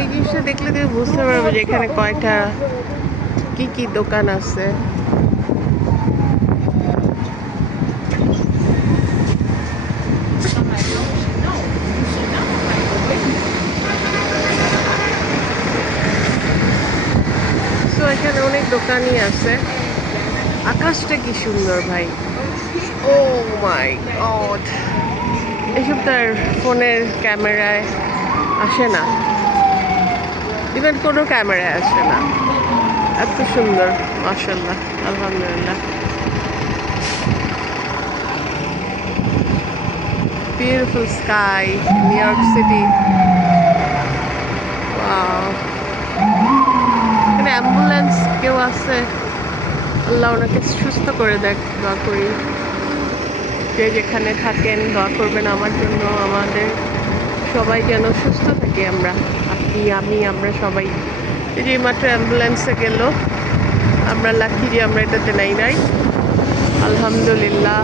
এই জিনিসটা দেখলে তুমি বুঝতে পারবে যে এখানে কয়টা কি কি দোকান আছে। তো এখানে অনেক দোকানই আছে। আকাশটা কি সুন্দর ভাই, ও মাই গড! এসব তার ফোনের ক্যামেরায় আসে না, ইভেন কোনো ক্যামেরায় আসে না। এত সুন্দর, মাশাআল্লাহ, আলহামদুলিল্লাহ। Beautiful sky, new York city. Wow! এখানে অ্যাম্বুলেন্স কেউ আছে, আল্লাহ ওনাকে সুস্থ করে দেখ, দোয়া করি। যে যেখানে থাকেন দোয়া করবেন আমার জন্য, আমাদের সবাই যেন সুস্থ থাকি আমরা, আপনি আমি আমরা সবাই। এই যে মাত্র অ্যাম্বুলেন্সে গেল, আমরা লাকি যে আমরা এটাতে নাই। আলহামদুলিল্লাহ।